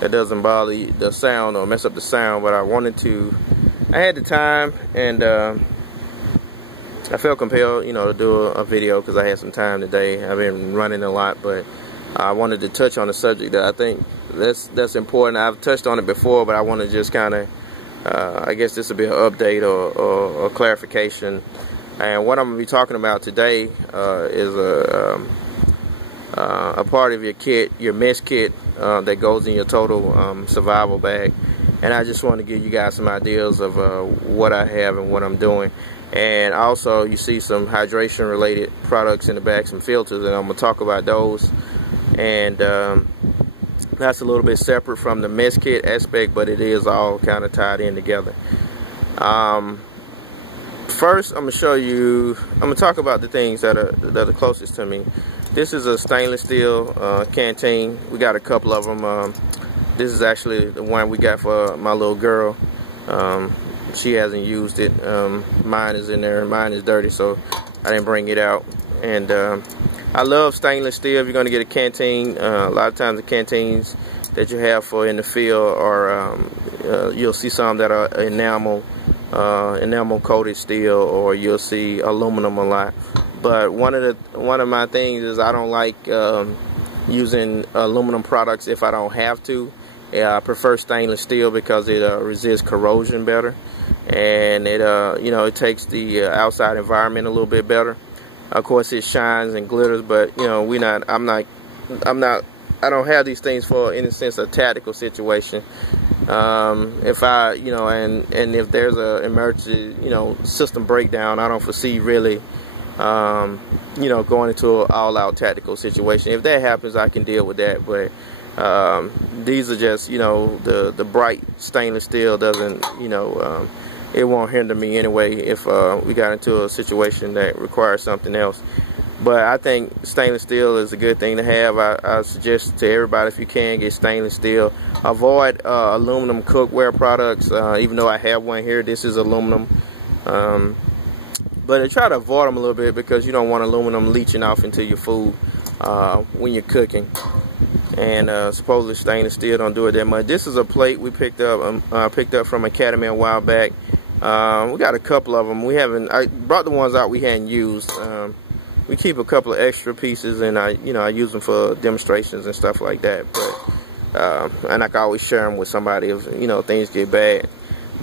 that doesn't bother the sound or mess up the sound. But I had the time, and I felt compelled, to do a video because I had some time today. I've been running a lot, but I wanted to touch on a subject that I think that's important. I've touched on it before, but I want to just kind of, I guess this will be an update or clarification. And what I'm going to be talking about today is a part of your kit, your mess kit, that goes in your total survival bag. And I just want to give you guys some ideas of what I have and what I'm doing. And also, you see some hydration related products in the back, some filters, and I'm going to talk about those. And that's a little bit separate from the mess kit aspect, but it is all kind of tied in together. First, I'm going to talk about the things that are closest to me. This is a stainless steel canteen. We got a couple of them. This is actually the one we got for my little girl. She hasn't used it. Mine is in there. Mine is dirty, so I didn't bring it out. And I love stainless steel. If you're going to get a canteen, a lot of times the canteens that you have for in the field are, you'll see some that are enamel coated steel, or you'll see aluminum a lot. But one of my things is I don't like using aluminum products if I don't have to. I prefer stainless steel because it resists corrosion better, and it it takes the outside environment a little bit better. Of course, it shines and glitters, but I don't have these things for, in a sense, a tactical situation. If I and if there's a emergency system breakdown, I don't foresee really going into an all-out tactical situation. If that happens, I can deal with that. But these are just the bright stainless steel doesn't it won't hinder me anyway if we got into a situation that requires something else. But I think stainless steel is a good thing to have. I suggest to everybody, if you can, get stainless steel. Avoid aluminum cookware products. Even though I have one here, this is aluminum. But I try to avoid them a little bit because you don't want aluminum leaching off into your food when you're cooking. And supposedly stainless steel don't do it that much. This is a plate we picked up from Academy a while back. We got a couple of them. I brought the ones out we hadn't used. We keep a couple of extra pieces, and I use them for demonstrations and stuff like that. But and I can always share them with somebody if things get bad.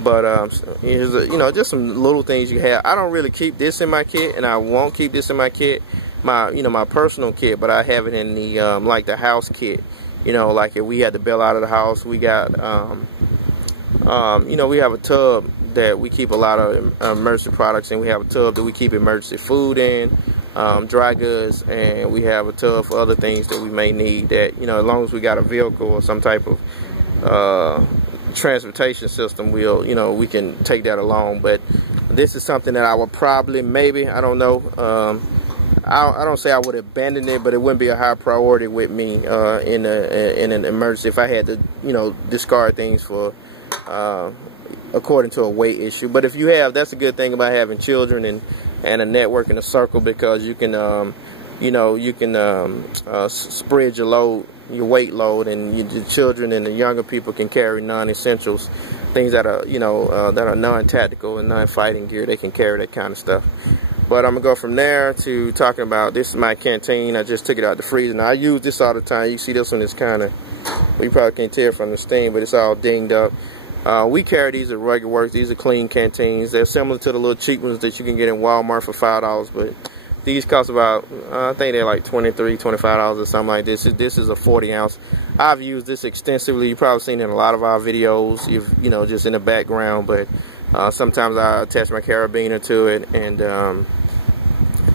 But here's just some little things you have. I don't really keep this in my kit, and I won't keep this in my kit, my personal kit. But I have it in the like the house kit. Like if we had to bail out of the house, we got we have a tub that we keep a lot of emergency products in. We have a tub that we keep emergency food in, dry goods, and we have a tub for other things that we may need. That as long as we got a vehicle or some type of transportation system, we can take that along. But this is something that I would probably, maybe, I don't know, I don't say I would abandon it, but it wouldn't be a high priority with me in an emergency if I had to discard things for according to a weight issue. But if you have, that's a good thing about having children and a network and a circle, because you can spread your load, your weight load, and the children and the younger people can carry non-essentials, things that are that are non-tactical and non-fighting gear. They can carry that kind of stuff. But I'm gonna go from there to talking about, this is my canteen. I just took it out the freezer. Now I use this all the time. You see this one is kind of, well, you probably can't tell from the steam, but it's all dinged up. We carry these at Rugged Works. These are clean canteens. They're similar to the little cheap ones that you can get in Walmart for $5, but these cost about, I think they're like $23, $25 or something like this. This is a 40 ounce. I've used this extensively. You've probably seen it in a lot of our videos, just in the background, but sometimes I attach my carabiner to it and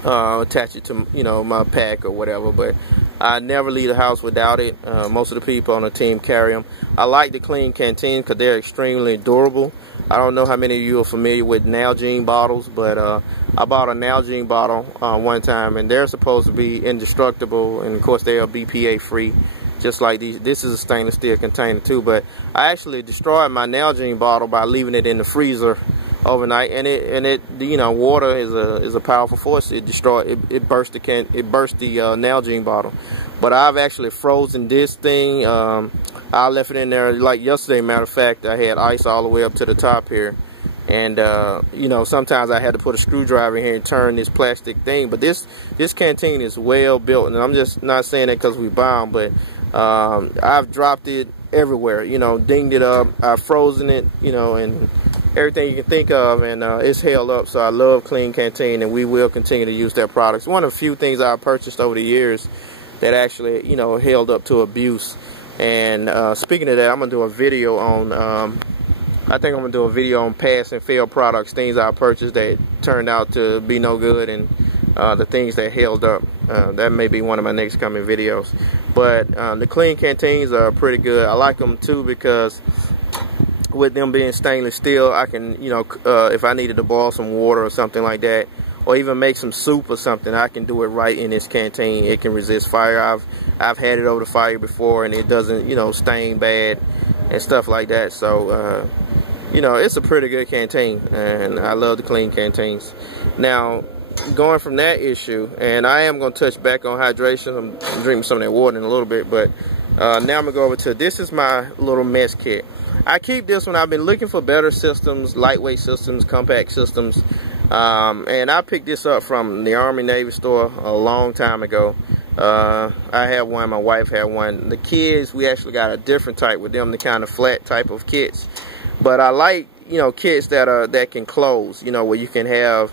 attach it to my pack or whatever. But I never leave the house without it. Most of the people on the team carry them. I like the clean canteen because they're extremely durable. I don't know how many of you are familiar with Nalgene bottles, but I bought a Nalgene bottle one time, and they're supposed to be indestructible, and of course they are BPA free, just like these. This is a stainless steel container too, but I actually destroyed my Nalgene bottle by leaving it in the freezer overnight, and it water is a powerful force. It burst the Nalgene bottle. But I've actually frozen this thing. I left it in there like yesterday. Matter of fact, I had ice all the way up to the top here. And you know, sometimes I had to put a screwdriver in here and turn this plastic thing. But this canteen is well built, and I'm just not saying that because we bound, but I've dropped it everywhere. You know, dinged it up. I've frozen it. You know, and everything you can think of, and it's held up. So I love Klean Kanteen, and we will continue to use their products. One of the few things I purchased over the years that actually, you know, held up to abuse. And speaking of that, I'm gonna do a video on. I think I'm going to do a video on pass and fail products, things I purchased that turned out to be no good, and the things that held up. That may be one of my next coming videos. But the Klean Kanteens are pretty good. I like them too because with them being stainless steel, I can, you know, if I needed to boil some water or something like that, or even make some soup or something, I can do it right in this canteen. It can resist fire. I've had it over the fire before, and it doesn't, you know, stain bad and stuff like that. So you know, it's a pretty good canteen, and I love the Klean Kanteens. Now, going from that issue, and I am going to touch back on hydration. I'm drinking some of that water in a little bit, but now I'm going to go over to, this is my little mess kit. I keep this one. I've been looking for better systems, lightweight systems, compact systems, and I picked this up from the Army Navy store a long time ago. I had one, my wife had one. The kids, we actually got a different type with them, the kind of flat type of kits. But I like, you know, kits that can close, you know, where you can have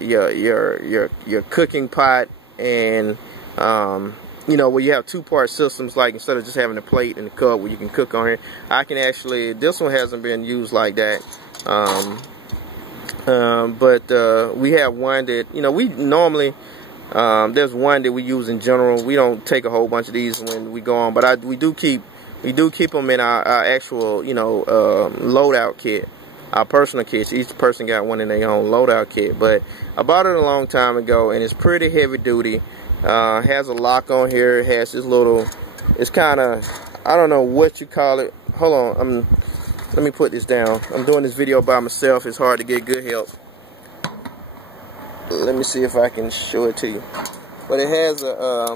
your cooking pot, and you know, where you have two-part systems, like instead of just having a plate and a cup where you can cook on here. I can actually, this one hasn't been used like that. But we have one that, you know, we normally, there's one that we use in general. We don't take a whole bunch of these when we go on, but we do keep them in our actual, you know, loadout kit, our personal kits. Each person got one in their own loadout kit. But I bought it a long time ago, and it's pretty heavy duty. Has a lock on here. It has this little, it's kind of, I don't know what you call it. Hold on, let me put this down. I'm doing this video by myself. It's hard to get good help. Let me see if I can show it to you. But it has a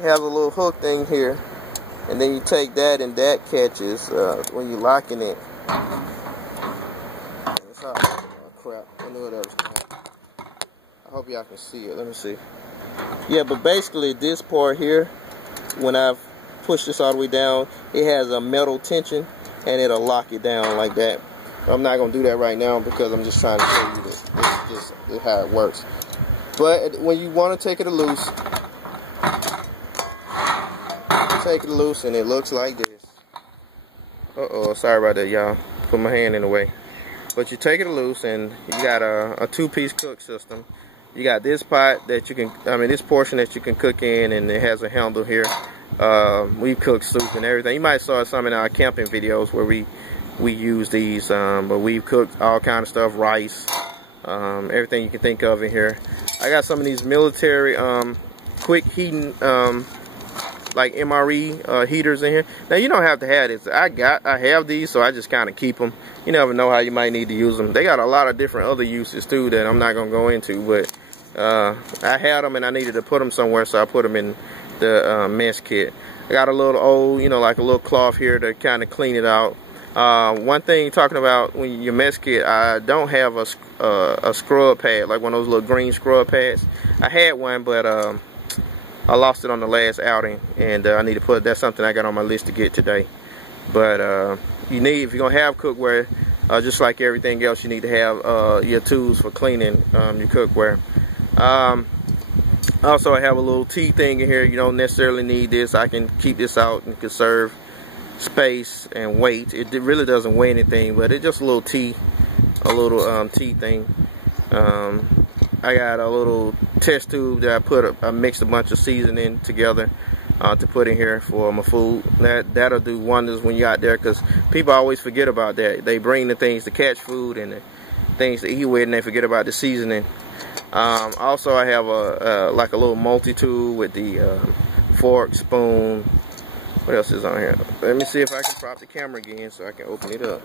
little hook thing here, and then you take that, and that catches when you're locking it. It's hot. Oh, crap. I knew it was hot. I hope y'all can see it. Let me see. Yeah, but basically this part here, when I've pushed this all the way down, it has a metal tension, and it'll lock it down like that. I'm not going to do that right now because I'm just trying to show you this how it works. But when you want to take it loose, take it loose, and it looks like this. Uh-oh, sorry about that, y'all. Put my hand in the way. But you take it loose, and you got a two-piece cook system. You got this pot that you can, this portion that you can cook in, and it has a handle here. We cook soup and everything. You might saw some in our camping videos where we use these, but we've cooked all kind of stuff, rice, everything you can think of in here. I got some of these military quick heating, like MRE heaters in here. Now you don't have to have this. I have these, so I just kind of keep them. You never know how you might need to use them. They got a lot of different other uses too that I'm not gonna go into, but I had them and I needed to put them somewhere, so I put them in the mess kit. I got a little old, like a little cloth here to kind of clean it out. One thing talking about when your mess kit, I don't have a scrub pad, like one of those little green scrub pads. I had one, but I lost it on the last outing, and I need to put, that's something I got on my list to get today. But you need, if you're gonna have cookware, just like everything else, you need to have your tools for cleaning your cookware. Also, I have a little tea thing in here. You don't necessarily need this. I can keep this out and conserve space and weight. It really doesn't weigh anything, but it's just a little tea thing. I got a little test tube that I mixed a bunch of seasoning together to put in here for my food. That'll do wonders when you're out there, because people always forget about that. They bring the things to catch food and the things to eat with, and they forget about the seasoning. Also, I have like a little multi-tool with the fork, spoon. What else is on here? Let me see if I can prop the camera again so I can open it up.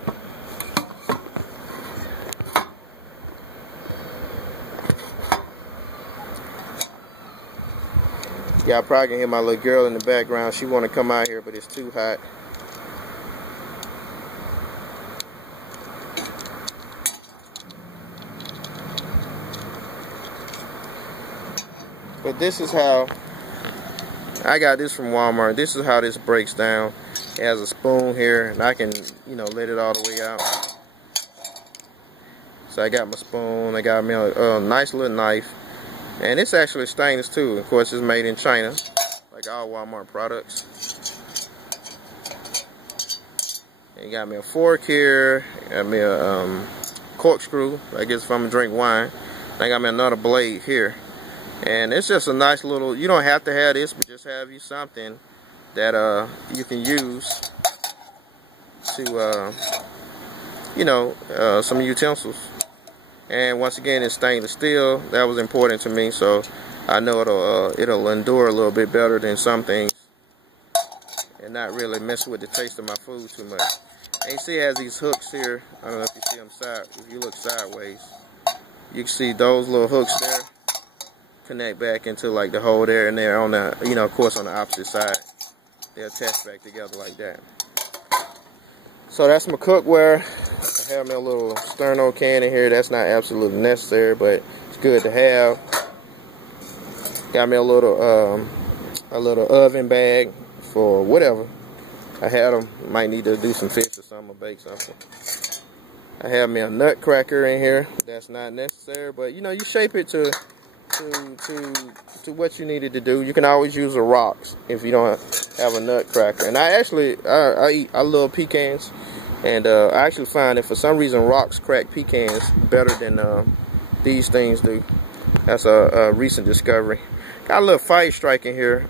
Y'all probably can hear my little girl in the background. She want to come out here, but it's too hot. But this is how, I got this from Walmart. This is how this breaks down. It has a spoon here, and I can, you know, let it all the way out. So I got my spoon, I got me a nice little knife. And it's actually stainless too. Of course, it's made in China, like all Walmart products. And got me a fork here, got me a corkscrew, I guess if I'm gonna drink wine. I got me another blade here. And it's just a nice little, you don't have to have this, but just have you something that you can use to, you know, some utensils. And once again, it's stainless steel. That was important to me, so I know it'll endure a little bit better than some things, and not really mess with the taste of my food too much. And you see, it has these hooks here. I don't know if you see them if you look sideways, you can see those little hooks there connect back into like the hole there, and they're on the, you know, of course, on the opposite side. They're attached back together like that. So that's my cookware. I have me a little Sterno can in here. That's not absolutely necessary, but it's good to have. Got me a little oven bag for whatever. I had them. Might need to do some fish or something, or bake something. I have me a nutcracker in here. That's not necessary, but you know, you shape it to what you needed to do. You can always use the rocks if you don't have a nutcracker. And I love pecans, and I actually find that for some reason rocks crack pecans better than these things do. That's a recent discovery. Got a little Fire Strike in here.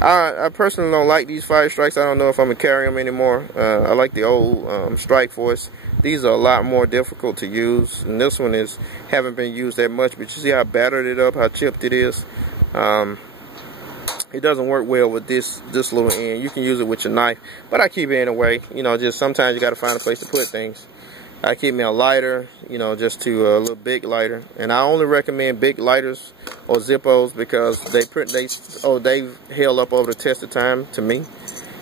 I personally don't like these Fire Strikes. I don't know if I'm gonna carry them anymore. I like the old Strike Force. These are a lot more difficult to use, and this one haven't been used that much. But you see how battered it up, how chipped it is. It doesn't work well with this little end. You can use it with your knife, but I keep it anyway. You know, just sometimes you got to find a place to put things. I keep me a lighter, you know, just to a little big lighter, and I only recommend big lighters or Zippos because they've held up over the test of time to me.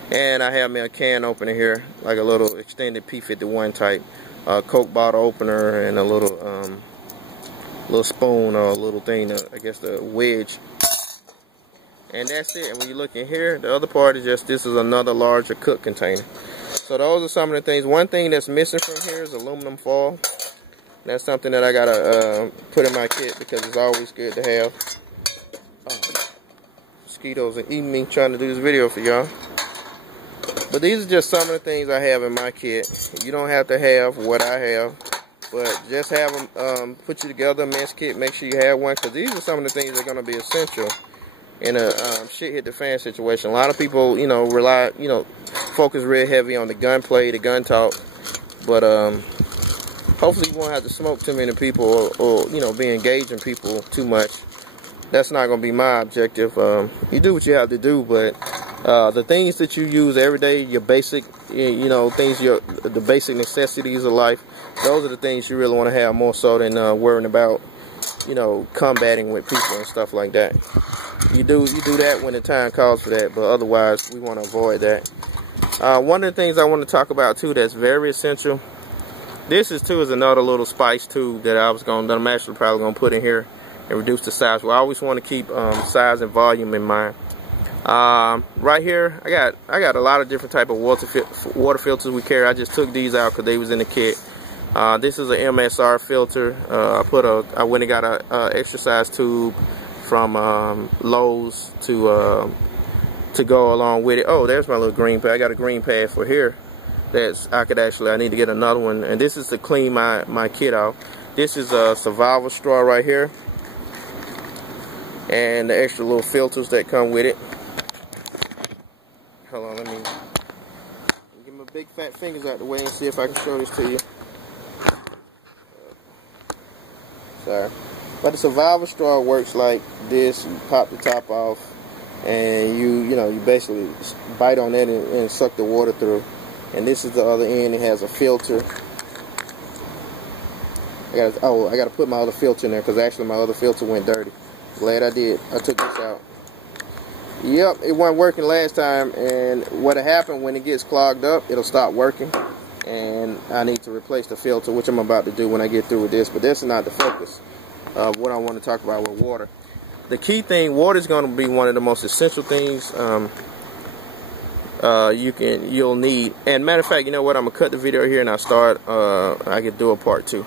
And I have me a can opener here, like a little extended P51 type Coke bottle opener, and a little spoon or a little thing, I guess the wedge. And that's it. And when you look in here, the other part is just, this is another larger cook container. So those are some of the things. One thing that's missing from here is aluminum foil. That's something that I gotta put in my kit because it's always good to have. Mosquitoes are eating me trying to do this video for y'all. But these are just some of the things I have in my kit. You don't have to have what I have, but just have them put you together, a mess kit. Make sure you have one, because these are some of the things that are going to be essential in a shit hit the fan situation. A lot of people, you know, focus real heavy on the gunplay, the gun talk, but hopefully you won't have to smoke too many people or you know, be engaging people too much. That's not going to be my objective. You do what you have to do, but the things that you use every day, your basic, you know, things, the basic necessities of life, those are the things you really want to have more so than worrying about, you know, combating with people and stuff like that. You do that when the time calls for that, but otherwise we want to avoid that. One of the things I want to talk about too that's very essential. This is another little spice tube that I'm actually probably gonna put in here and reduce the size. We always want to keep size and volume in mind. Right here, I got a lot of different type of water filters we carry. I just took these out because they was in the kit. This is an MSR filter. I went and got a extra size tube from Lowe's to go along with it. Oh, there's my little green pad. I got a green pad for here. I need to get another one, and this is to clean my kit out. This is a survival straw right here, and the extra little filters that come with it. Hold on, let me get my big fat fingers out the way and see if I can show this to you. Sorry. But the survival straw works like this. You pop the top off, and you basically bite on it and suck the water through. And this is the other end. It has a filter. I got to put my other filter in there because actually my other filter went dirty. Glad I did. I took this out. Yep, it wasn't working last time, and what'll happen when it gets clogged up, it'll stop working, and I need to replace the filter, which I'm about to do when I get through with this, but this is not the focus of what I want to talk about with water. The key thing, water is going to be one of the most essential things you'll need. And matter of fact, you know what, I'm going to cut the video here and I can do a part 2.